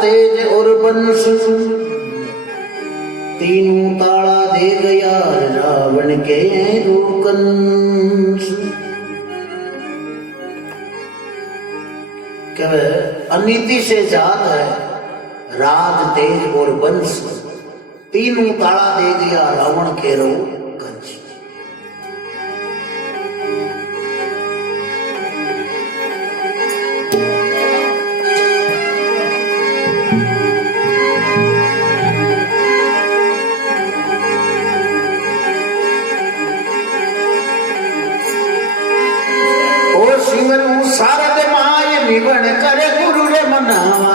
तेज और बंश तीनों ताड़ा दे गया रावण के कंस। अनीति से जात है राज तेज और वंश तीनों ताड़ा दे गया रावण के रो कंस। ओ सिमरू शारद माय निवण करे गुरु रे मनावा।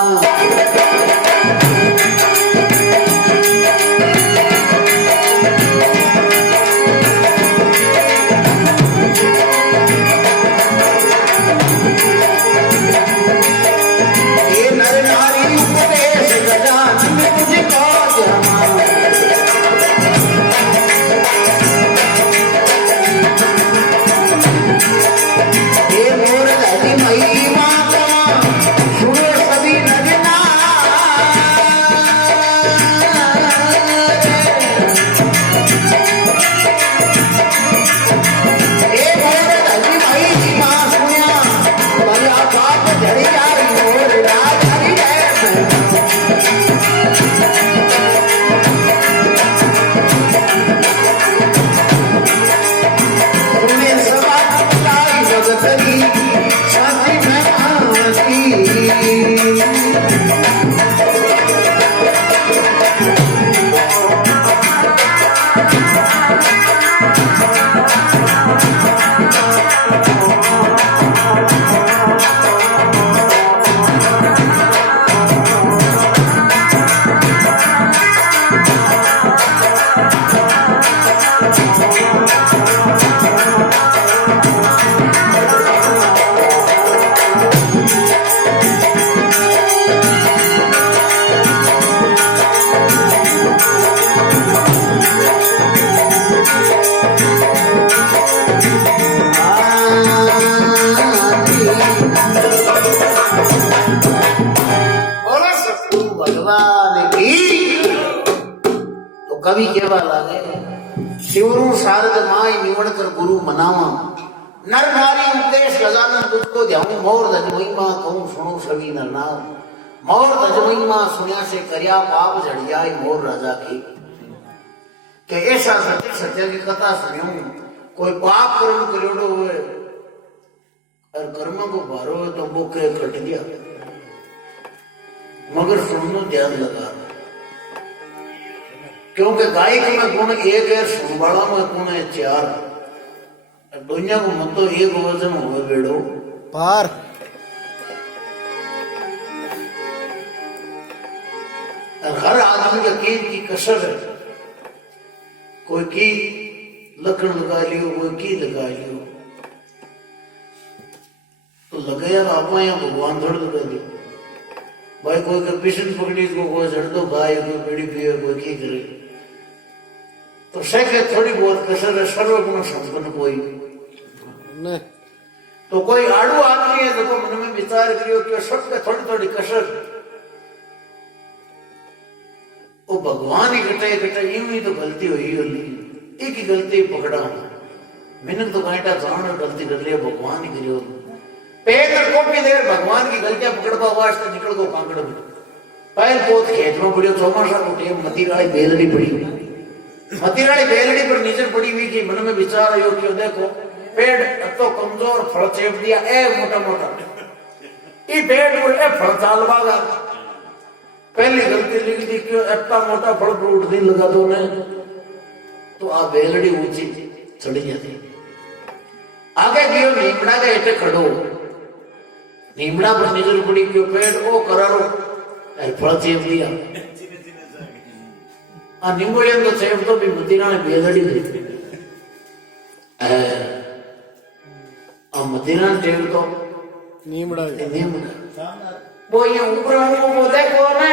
कवि केवा लागे शिवरू शारद माय निवण कर गुरु मनावा। नर नारी उपदेश गजानन तुझको ध्याऊं मोर धज महिमा कहूं सुनो सभी नर नाम। मोर धज महिमा सुनिया से करया पाप झड़ जाए मोर राजा की। के ऐसा सत्य सत्य की कथा सुनियो कोई पाप कर्म करियोड़ो हुए और कर्म को भारो है तो वो के कट गया मगर सुनो ध्यान लगा क्योंकि गायक में गुण एक है सुनवाड़ा में गुण है चार। दुनिया को मत तो एक वजन हो बेड़ो पार हर आदमी का की कसर है। कोई की लकड़ लगा लियो कोई की लगा लियो तो लगाया तो आप यहाँ भगवान थोड़ा लगा दियो भाई। कोई का पिशन पकड़ी को कोई झड़ दो गाय कोई बेड़ी पिए कोई की करे तो सके थोड़ी बहुत कसर है। सर्वगुण संपन्न कोई नहीं तो कोई आड़ू आदमी है देखो मन में विचार करियो कि सबके थोड़ी थोड़ी कसर वो भगवान ही कटे यूं ही तो गलती हुई होली एक ही गलती पकड़ा मैंने तो कांटा जान और गलती कर लिया भगवान ही करियो पेड़ कॉपी देर भगवान की गलतियां पकड़वा वास्ते निकल गो कांकड़ में पैर पोत खेत में पड़ियो चौमासा को टेम मतीराड़ी बेलड़ी पड़ी मतीराड़ी बेलड़ी पर नीचे पड़ी हुई कि मन में विचार आयो कि देखो पेड़ तो कमजोर फल चेप दिया ए मोटा मोटा ये पेड़ को ए फल चालवागा पहली गलती लिख दी क्यों इतना मोटा फल फ्रूट नहीं लगा तो ने तो आ बेलड़ी ऊंची चढ़ी जाती आगे गयो नीमड़ा के हेठे खड़ो नीमड़ा पर नजर पड़ी क्यों पेड़ ओ करारो फल चेप दिया आ निंबोलियन तो चेप तो भी मदीना ने बेलड़ी दी आ मदीना ने टेप तो नीमड़ा वो ये ऊपर वो देखो ना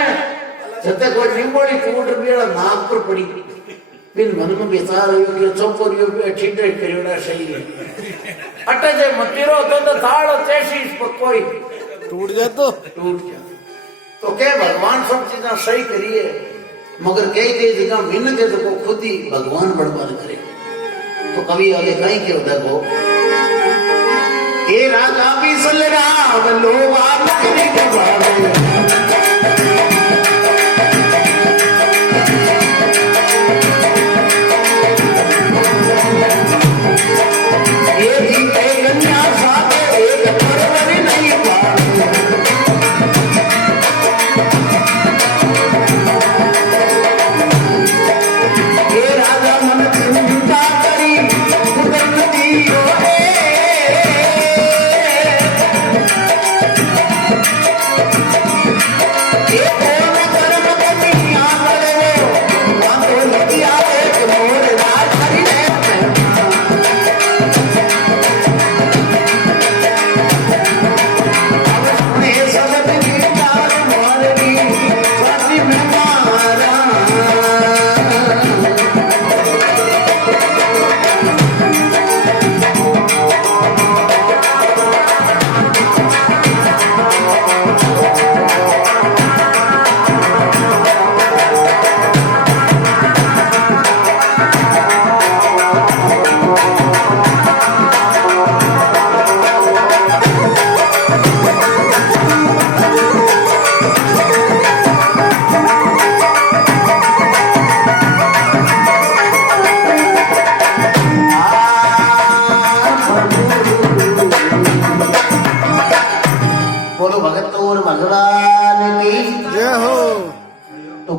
जब कोई निंबोली फूट बेड़ा नाक पर पड़ी बिन मन में विचार आयो कि चौकोरियो पे ठीडे करियोड़ा सही है अटे जे मतीरो तो थाड़ चेसी पर कोई टूट जा तो टूट जा तो क्या भगवान सब चीजा सही करिए मगर कई जगह मिन्नत है तो खुद ही भगवान बर्बाद करे। तो कभी आगे कहीं के देखो ये राजा भी सल राम लोग नगरी के बारे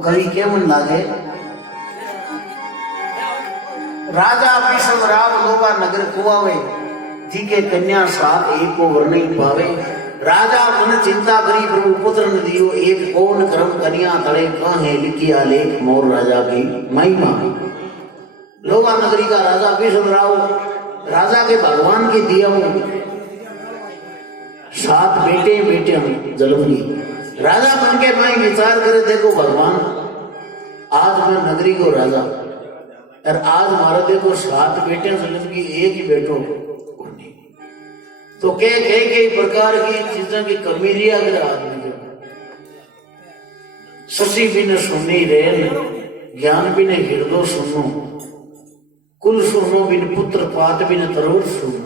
कवि के मन लागे राजा विषम राव लोगा नगर कुआवे जी के कन्या साथ एक को वर नहीं पावे। राजा मन चिंता करी प्रभु पुत्र न दियो एक कौन कर्म कन्या तड़े कहे लिखिया लेख मोर राजा की महिमा। लोगा नगरी का राजा विषम राव राजा के भगवान के दिया सात बेटे बेटे जलमनी। राजा बन के मैं विचार करे देखो भगवान आज मैं नगरी को राजा और आज हमारा देखो सात बेटे जन्म की एक ही बेटो तो कई प्रकार की चीजों की कमी रही अगर आदमी शशि भी ने सुनी रेन ज्ञान भी ने हृदय सुनो कुल सुनो बिन पुत्र पात बिन तरोर सुनो।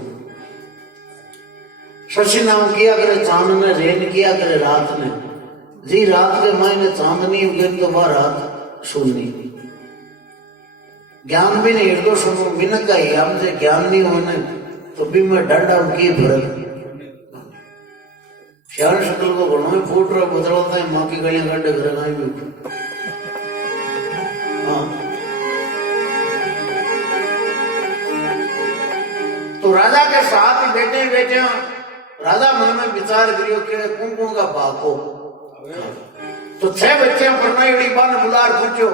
शशि नाम किया करे चांद ने रेन किया करे रात ने जी रात के मायने चांदनी उगन तो वह रात सुननी। ज्ञान भी नहीं हृदय सुनो मिनक का ही हमसे ज्ञान नहीं होने तो भी मैं डंडा की भरत श्याल शक्ल को बनो में फूट रहा बदलता है माँ की गलियां गड्ढे घर आई भी। हाँ तो राजा के साथ ही बैठे बैठे राजा मन में विचार करियो कि कुंकुम का बाको तो 6 बच्चे परनाई बान बुलार पूछो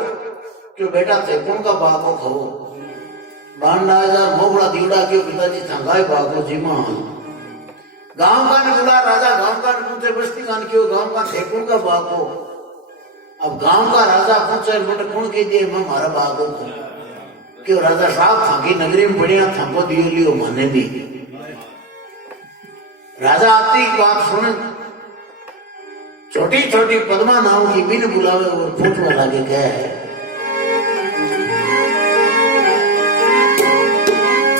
क्यों बेटा थे कौन का बाको खाओ बांडा हजार मोबड़ा दीवड़ा क्यों पिताजी थंगाए बाको जीमा गांव का ने बुला राजा गांव का ने पूछे बस्ती का क्यों गांव का थे कौन का बाको। अब गांव का राजा पूछे बेटा कौन कह दिए मैं हमारा बाको क्यों राजा साहब थाकी नगरी में बढ़िया थंको दियो लियो माने दी। राजा आती बात सुने छोटी छोटी पद्मा नाव की बिन बुलावे और पूछवा लागे क्या है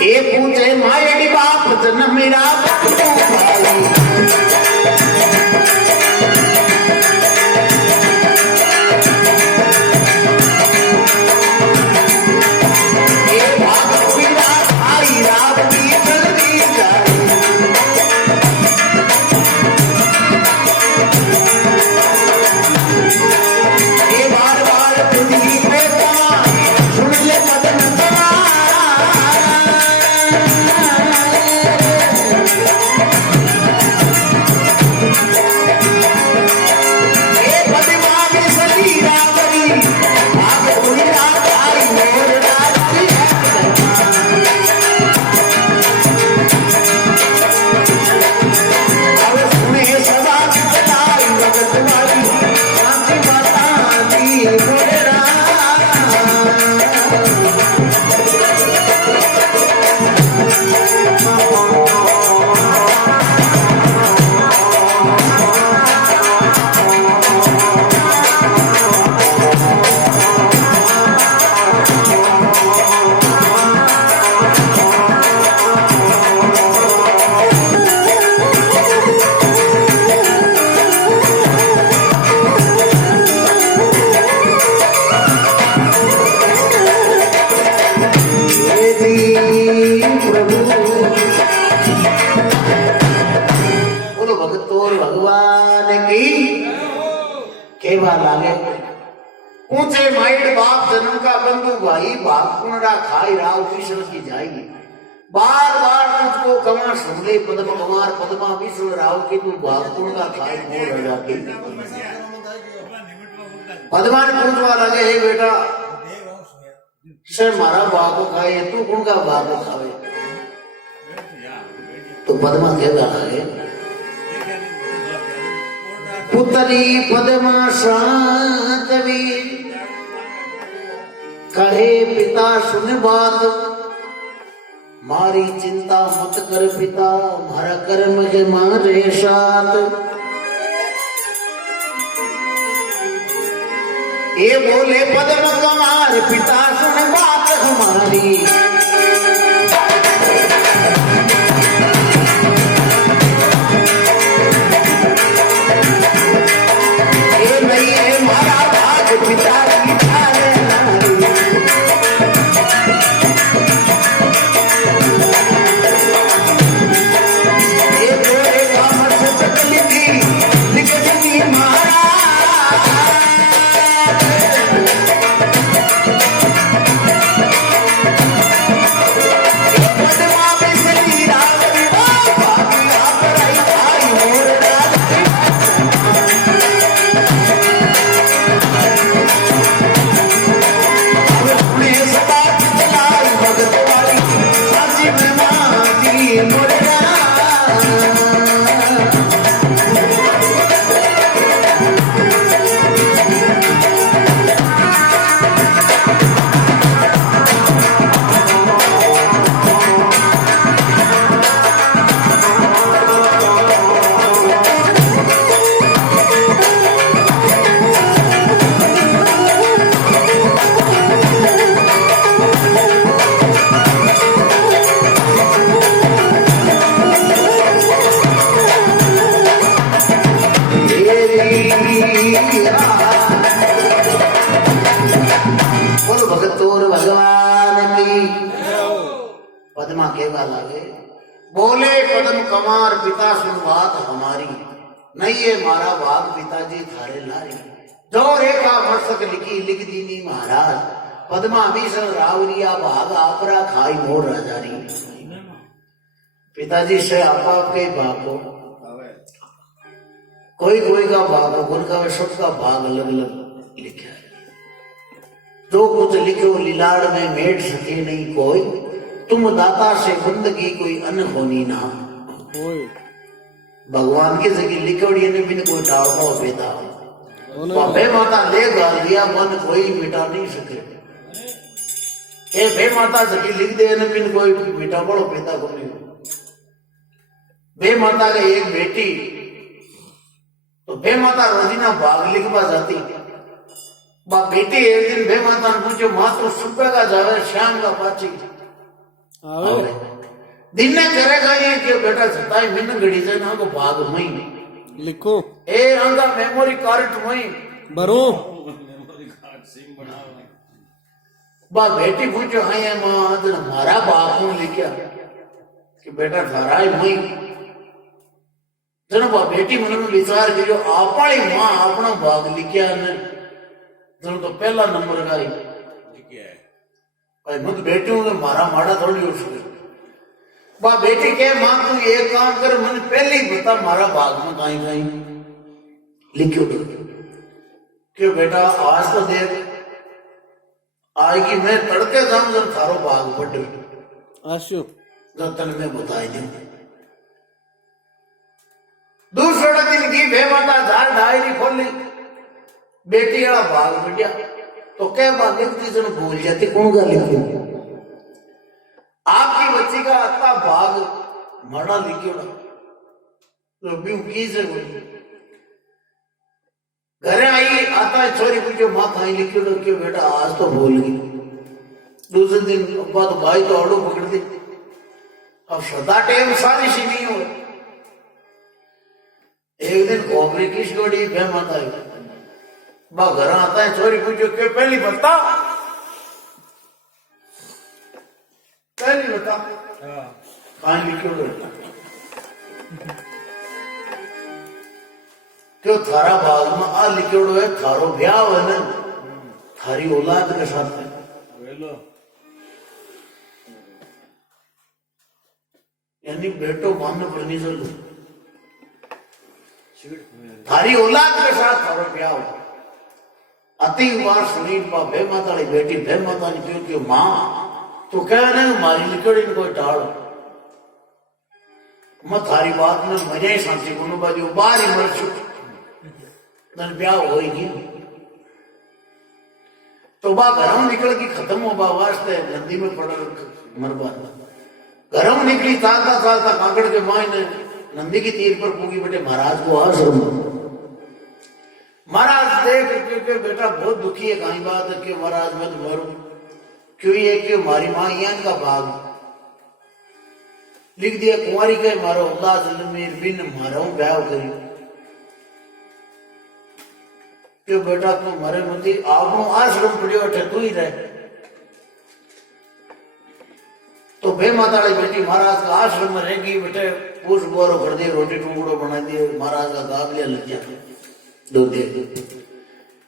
ये पूछे माये बाप जन्म मेरा भगतोर भगवान की केवा लागे ऊंचे माइड बाप जन्म का बंधु भाई बाप कुणरा खाई राव विष्णु की जाएगी बार बार तुझको कमा सुनले पद्म कुमार पद्मा विष्णु राव की तू बाप कुण का खाई मोर रजा की पद्मा ने पूछवा लगे हे बेटा से मारा बाप खाए तू कुण का बाप खावे तो पद्मा कहता है पुतरी पद्मा शांतवी कहे पिता सुन बात मारी चिंता मत कर पिता मारा कर्म के मारे साथ ये बोले पद्म कुमार पिता सुन बात हमारी ये नहीं है मारा भाग पिता की थारे नारी ये बोले कामर से चकली थी निकली मारा पद्मा केवा लागे बोले पद्म कुमार पिता सुन बात हमारी नहीं ये मारा भाग पिताजी थारे लारी जो रेखा मरसक लिखी लिख दीनी महाराज पद्मा भीषण रावरिया भाग आपरा खाई मोर राजारी पिताजी से आप के बापो कोई कोई का भाग उनका सबका भाग अलग अलग लिखा है जो कुछ लिखो लीलाड़ में मेट सके नहीं कोई तुम दाता से बंदगी कोई अनहोनी ना भगवान की जगह लिखोड़ी ने बिन कोई टाड़ो बेटा बे माता ले गाल दिया मन कोई मिटा नहीं सके ए बे माता जगह लिख दे ने बिन कोई मिटा बड़ो बेटा को नहीं बे माता के एक बेटी तो बे माता रोजीना भाग लिखवा जाती बा बेटी एक दिन बे माता ने पूछो मां तो सुबह का जावे शाम का पाची दिन ने करेगा ये कि बेटा सताई मिन घड़ी से ना को भाग मई लिखो ए अंगा मेमोरी कार्ड मई बरो मेमोरी कार्ड सिम बनाओ बा बेटी पूछो हाँ ये मां आज हमारा बाप ने लिखा कि बेटा थारा ही मई जनो बा बेटी मन में विचार करियो आपणी मां अपना भाग लिखा ने जनो तो पहला नंबर का ही भाई मुझ बेटी हूं मारा माड़ा थोड़ी हो सके बा बेटी के मां तू ये काम कर मन पहले ही बता मारा भाग में कहीं कहीं लिखो क्यों बेटा आज तो देख आएगी मैं तड़के जाऊं जब थारो भाग पड़े आशु जब तन में बताई नहीं दूसरा दिन की बे माता झाड़ डायरी खोली बेटी वाला भाग बढ़िया तो क्या बात लिखती जन भूल जाती कौन का लिखो आपकी बच्ची का अत्ता भाग मरा लिखियो ना तो ब्यू की से बोली घरे आई आता है छोरी पूछो माँ कहीं लिखियो ना क्यों बेटा आज तो भूल गई दूसरे दिन अब्बा तो भाई तो ऑटो पकड़ दी अब सदा टाइम सारी सी नहीं हो एक दिन खोपरी की स्टोरी फेमस आई बा घर आता है छोरी पूछो क्यों पहली बता पहली बता कहीं लिखो क्यों थारा बाग में आ लिखोड़ो है थारो ब्याह है न थारी औलाद के साथ है वेलो यानी बेटो मानने पर नहीं चलो थारी औलाद के साथ थारो ब्याह हो अति बार सुनी पा भे माता री बेटी भे माता ने क्यों क्यों मां तो कह रहे मारी लिखड़ी ने कोई टाल मैं थारी बात में मजा ही शांति को बाजू बाहर ही मर चुक दन ब्याह होगी तो बा घरों निकल की खत्म हो बा वास्ते नदी में पड़ मरबा घरों निकली सालता सालता कांकड़ के माई ने नंदी की तीर पर पूगी बेटे महाराज को आश्रम महाराज देख क्योंकि बेटा बहुत दुखी है कहीं बात है कि महाराज मैं तो मरूं क्यों ये कि हमारी मां यान का भाग लिख दिया कुंवारी के मारो अल्लाह जलमीर बिन मारो ब्याह करी क्यों बेटा तू मरे मती आपनो आश्रम पड़ियो अठे तू ही रहे तो बे माता वाली बेटी महाराज का आश्रम में रहेगी बेटे पूछ बोरो कर दिए रोटी टुकड़ो बना दिए महाराज का गाग लिया लग गया दो दे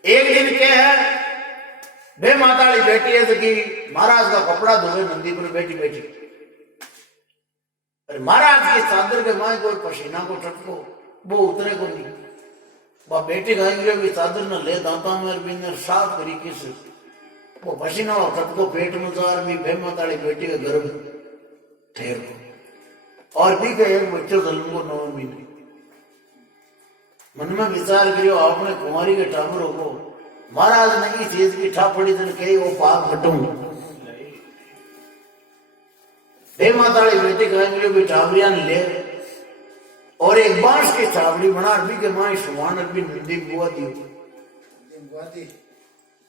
एक दिन क्या है बे माता वाली बेटी है तो कि महाराज का कपड़ा धोए नंदी पर बैठी बैठी अरे महाराज की चादर के माए कोई पसीना को टटको वो उतरे को नहीं वह बेटी खाएंगे भी चादर न ले दांता में बिंदर साफ तरीके से वो पसीना और टटको पेट में जार भी बे माता वाली बेटी के गर्भ ठहर को और भी के एक बच्चों जन्म को 9 महीने मन में विचार करियो आपने कुमारी के टाबरों को महाराज ने इस चीज की ठापड़ी दिन कही वो पाप हटूं बे माता वाली बेटी कहेंगे भी टाबरिया ने ले और एक बांस की छावड़ी बना अरबी के माए सुमान अरबी नंदी बुआ दी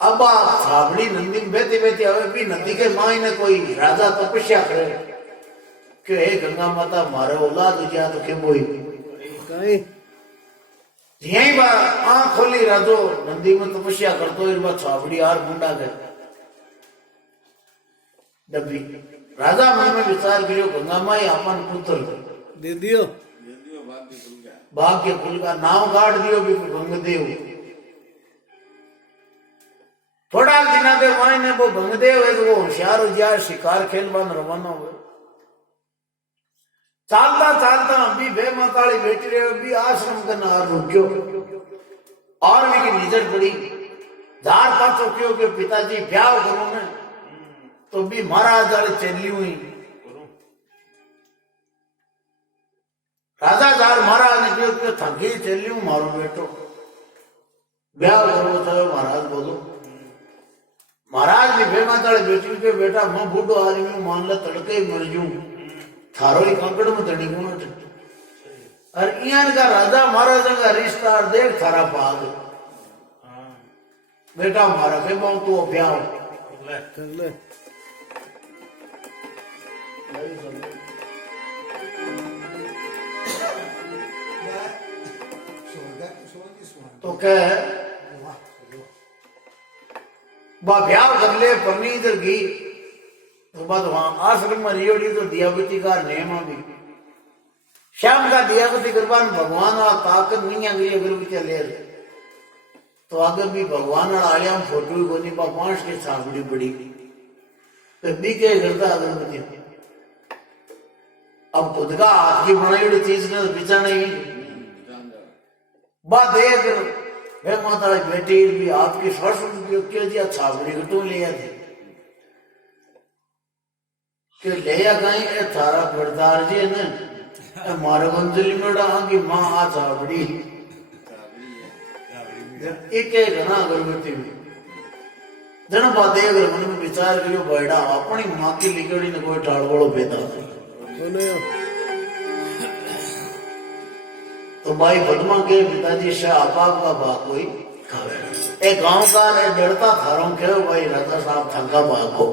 अब आप छावड़ी नंदी में बेती बेती अवे भी नंदी के माए ने कोई राजा तपस्या करे कि हे गंगा माता मारे औलाद हो जाए तो क्यों बोई कहीं यही बार आंख खोली राजो नंदी में तपस्या करतो इस बार छावड़ी आर मुंडा गए डब्बी राजा मन में विचार करियो गंगा माई अपन पुत्र दे दियो भाग्य कुल का नाव काट दियो भी भंगदेव थोड़ा दिना के माई ने वो भंगदेव है तो वो होशियार हो जाए शिकार खेल बन रवाना हुए चालता चालता अभी बे माताली बेटी रहे अभी आश्रम का नार रुक्यो और भी की निजर पड़ी धार पाचो क्यों के पिताजी ब्याह करो ने तो भी महाराज वाले चली हुई राजा जार महाराज ने क्यों क्यों थकी चली हूं मारो बेटो ब्याह करो चाहे महाराज बोलो महाराज ने बे माताली बेटी के बेटा मैं बूढ़ो आदमी हूं मान ला तड़के ही मर जू थारो ही कंकड़ में तड़ी गुण और इयान का राजा महाराजा का रिश्ता देख थारा पाग बेटा मारा के बहु तू ब्याह कर ले तो कह ब्याह कर ले पन्नी इधर गई तो बाद वहां आश्रम में रियोड़ी तो दियावती का नेम भी श्याम का दियावती कृपान भगवान और ताकत नहीं अंग्री अगर भी चले तो अगर भी भगवान और आलिया फोटो को नहीं पांच के छापड़ी पड़ी तो भी क्या करता अगरबत्ती अब खुद का हाथ की बनाई चीज ने बिचा नहीं बात देख वे माता बेटी भी आपकी फर्श क्यों दिया छापड़ी घटू लिया थे कि ले गई ए थारा बरदार जी ने मारे गंजली में डाल की मां आ छापड़ी एक घना अगरबत्ती में जन बात देख मन में विचार करियो बैठा अपनी मां की लिकड़ी ने कोई टाड़गोड़ो बेता तो भाई बदमा के पिताजी शाह आपाक का बात कोई ए गांव का ए डरता थारों के भाई राजा साहब थका भागो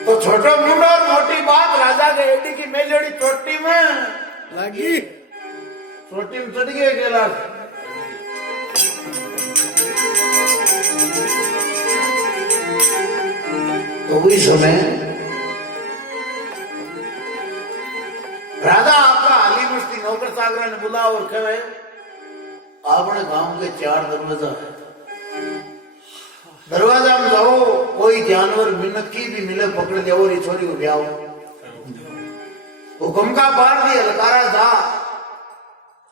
तो छोटो मुंडो और मोटी बात राजा के एडी की मेजड़ी चोटी में लगी चोटी में चढ़ गए गेला तो उस समय राजा आपका हाली मुश्ती नौकर सागरा ने बुला और कहे अपने गांव के 4 दरवाजा है। दरवाजा में जाओ, कोई जानवर मिन्नत की भी मिले पकड़ जाओ और छोरी को ब्याओ। हुक्म का पार दिया लकारा जा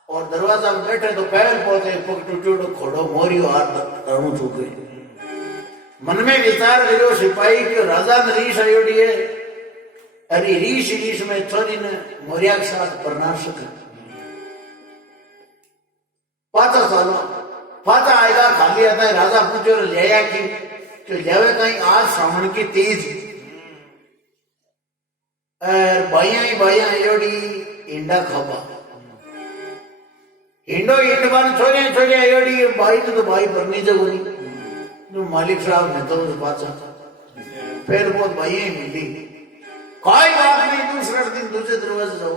और दरवाजा में बैठे तो पैर पौधे पग टूटो खोड़ो मोरियो हाथ रणु चुके। मन में विचार करो सिपाही के राजा ने रीस आयोडी है। अरे रीस में छोरी ने मोरिया के साथ प्रनाश कर पाता सालो पाता आएगा खाली आता है। राजा पूछो ले आया कि जावे कहीं आज श्रावण की तीज बाइया आयोडी इंडा खाबा इंडो इंडवान छोड़े आयोडी भाई तो भाई भरनी जगोनी जो मालिक साहब ने तो बाचा फिर बहुत भाई मिली कोई बात नहीं। दूसरे दिन दूसरे दरवाजे जाओ,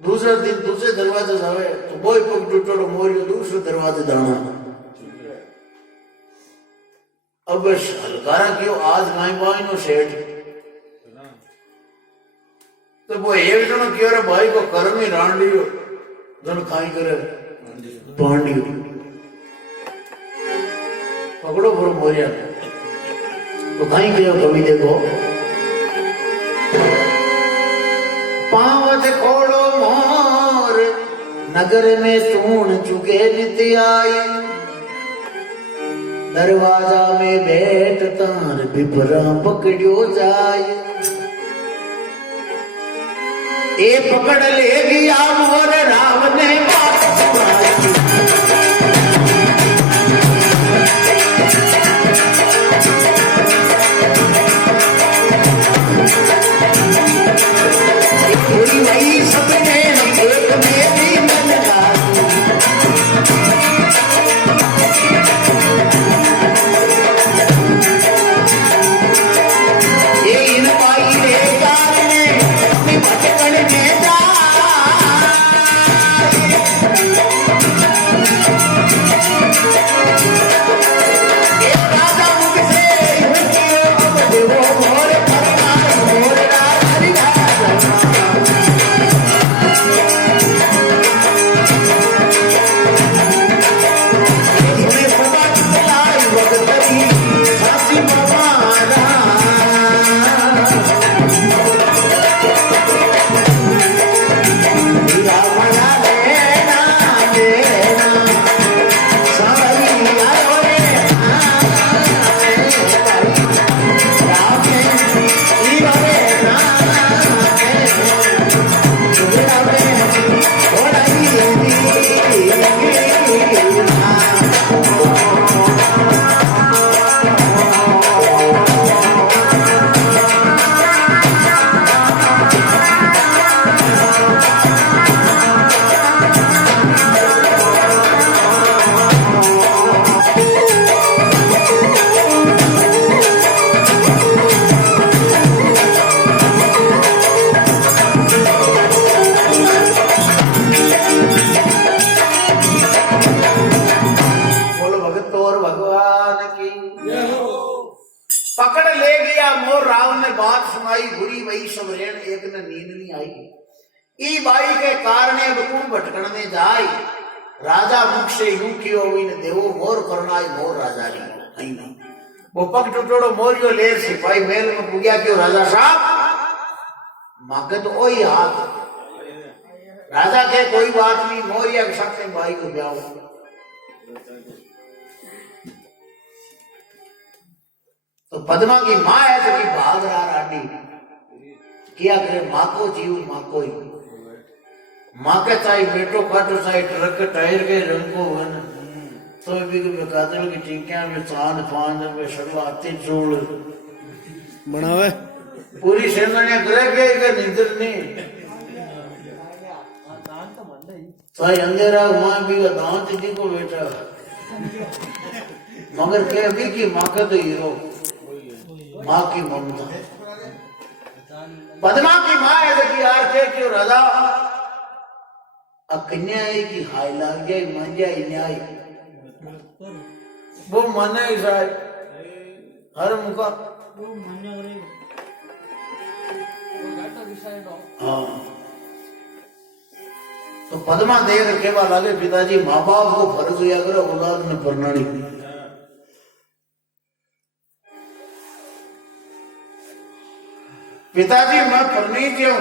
दूसरे दिन दूसरे दरवाजे जावे तो बोई पग टूटो मोरियो दूसरे दरवाजे जाना। अब हलकारा क्यों आज गाय बाई नो सेठ तो वो एक जन क्यों रे भाई को कर्म ही रान लियो जन खाई करे बांडियो पकड़ो भरो मोरिया तो खाई क्यों कभी देखो पावत खोड़ो मोर नगर में चूण चुके नित्य आई। दरवाजा में बैठ तार बिपरा पकड़ियो जाए। ए पकड़ ले गया मोर राम ने बात सुनाई। वही सपने एक मेरी मन ये इन पाई रे कारने अपनी भटकन में जा राजा मुझसे वो मोर मोर पकड़ ले गया मोर रावण ने बात सुनाई। बुरी वही सबरेण एक ने नींद नहीं आई। ई बाई के कारणे अब तू भटकण में जाय। राजा मुख से यूं कियो इन देवो मोर करनाई मोर राजा री नहीं। वो पग टुटोड़ो मोरियो लेर सिपाही महल में पुग्या क्यों राजा साहब माके तो ओही हाथ। राजा के कोई बात नहीं मोरिया के साथ भाई को ब्याह। तो पद्मा की माँ है तो की भाग रहा राडी क्या करे माँ को जीव माँ को ही माँ के चाहे बेटो काटो चाहे ट्रक टायर के रंग को तो भी कातल की टिंकियां में चांद फांद में शर्वाती जोड़ बनावे पूरी सेना ने ग्रह के निंदर नहीं चाहे अंधेरा वहां भी दांत जी को बेटा मगर के अभी की माँ का तो हीरो माँ की ममता। पद्मा की माँ ऐसे की यार के राजा कन्या है कि हाय लाग जाए मान जाए न्याय वो माना ही शायद हर मुका हाँ तो पद्मा देख के बाद लगे पिताजी माँ बाप को फर्ज हुआ करो औलाद ने प्रणाली। पिताजी मैं परिणीत हूं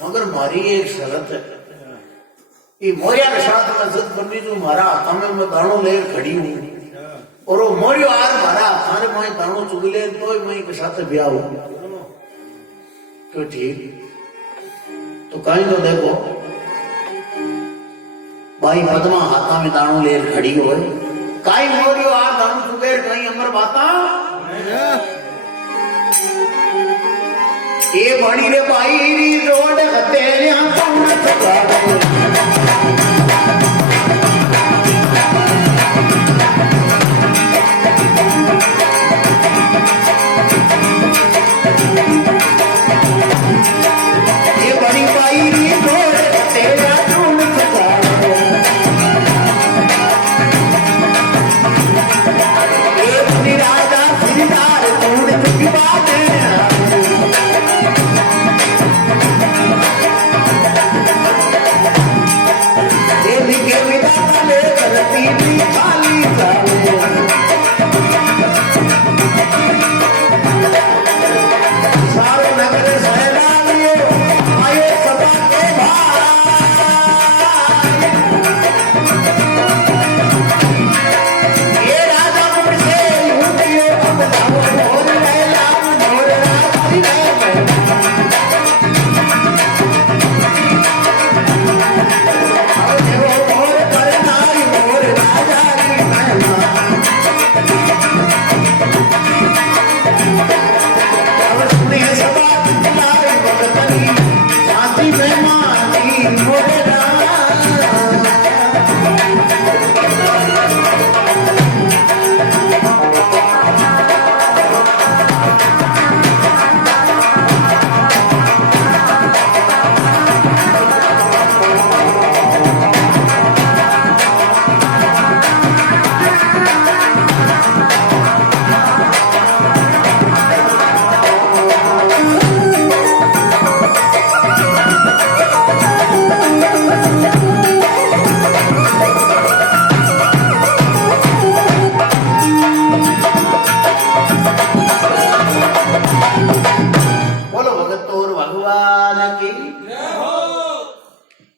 मगर मारी एक शर्त है, ये मोरिया के साथ मैं जिद करनी जो मारा हाथा में मैं दाणो ले खड़ी हूं और वो मोरियो आर मारा हाथा में मैं दाणो चुग ले तो मैं के साथ ब्याह हो क्यों ठीक। तो कहीं तो देखो भाई पद्मा हाथा में दाणो ले खड़ी हो कहीं मोरियो आर दाणो चुगे कहीं अमर बाता ये बड़ी रे भाई री रोड खते यहां कौन चुका ये बड़ी भाई री रोड खते यहां कौन चुका ये बड़ी राजा सिरदार कौन चुकी बात है।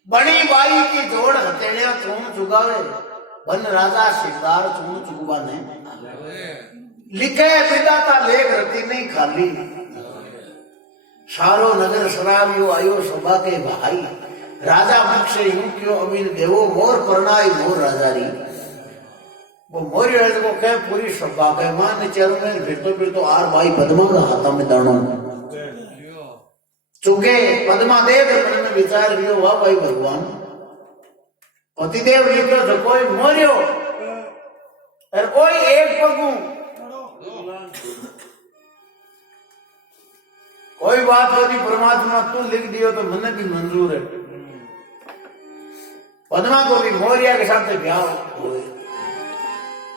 बड़ी बाई की जोड़ हथेलियां चूम चुकावे बन राजा सिरदार चूम चुकवा ने लिखे विदाता लेख रति नहीं खाली सारो नगर शराबियो आयो सभा के भाई राजा मुख से यूं क्यों अमीर देवो मोर परनाई मोर राजारी वो मोरी को कह पूरी सभा के मान चल में फिर तो आर भाई पद्मा का हाथा में दाणो चुके पद्मा देव मन में विचार किया वाह भाई भगवान पतिदेव लिखो जो कोई मोरियो और कोई एक पगू कोई बात होती परमात्मा तू लिख दियो तो मन भी मंजूर है। पद्मा को भी मोरिया के साथ ब्याह हुए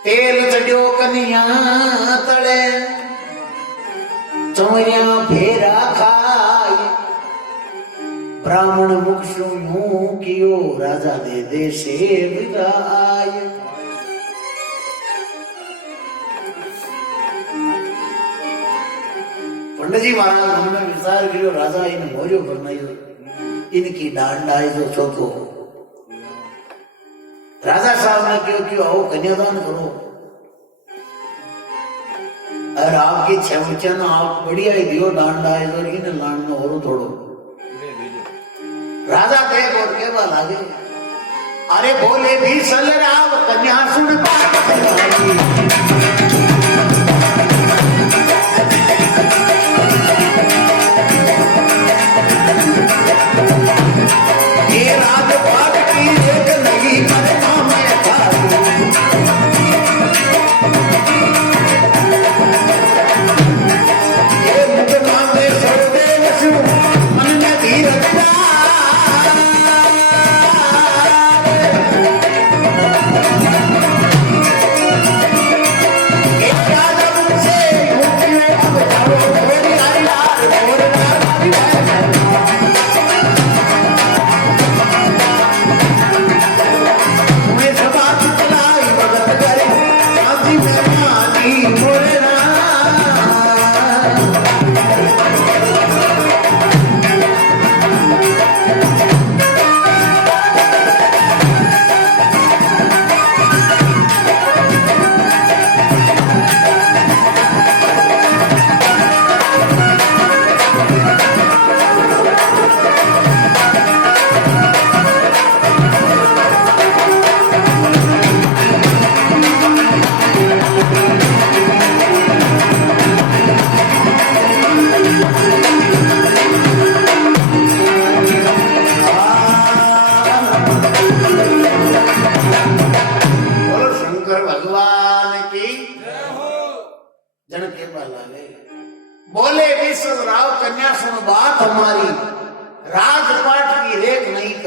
तेल चढ़ियो कन्या तड़े चौरिया फेरा खाए ब्राह्मण मुख सो यूं कियो राजा दे दे से विदाय। पंडित जी महाराज हमने विचार किया राजा इन मोरियो बनाइयो इनकी डांड आई जो चौथो राजा साहब ने क्यों आओ कन्यादान करो और आपकी छवचन आप बढ़िया ही दियो डांड आए तो इन लाण में और थोड़ो राजा देख और केवा लागे अरे बोले भी सल राव कन्या सुन ये राजपाट की एक नई कथा में ये मुकदमा में सोते वसु मन में धीरज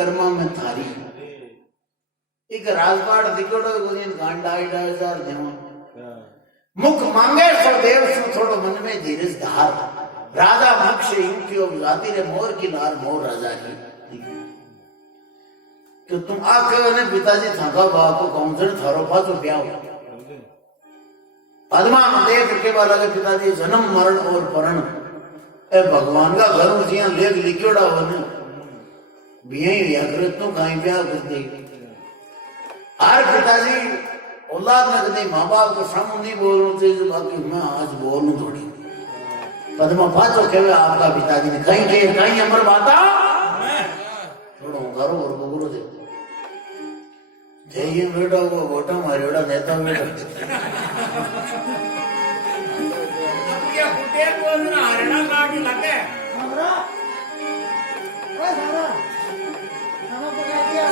कर्मा में थारी एक राजपाट दिखोड़ो गुजिन गांडा इडा जार देवा मुख मांगे सो देव सो थोड़ो मन में धीरज धार राजा मक्ष यूं क्यों जाती रे मोर की नार मोर राजा की तो तुम आके ने पिताजी थाका बाप को काउंसलर थारो पास तो ब्याह पद्मा देख के बाद लगे पिताजी जन्म मरण और परण ए भगवान का घर जिया लेख लिखोड़ा वन बिया या करे तो काई ब्याह कर दे आर पिताजी औलाद ने कदे माँ बाप को सामने नहीं बोलूं तो बाकी मैं आज बोलूं थोड़ी पद्मा पाचो कहे आपका पिताजी ने कहीं अमर बाता थोड़ा करो और गुरु दे जय बेटा वो वोटा मारेड़ा नेता बेटा क्या फुटे बोल ना हरना काट लगे सारा ओए सारा खाना पका दिया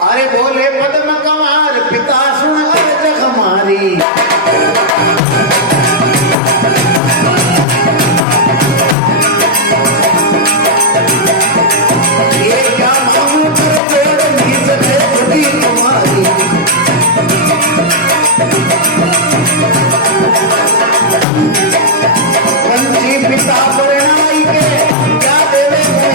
अरे बोले पद्म कंवर पिता सुन अर्ज हमारी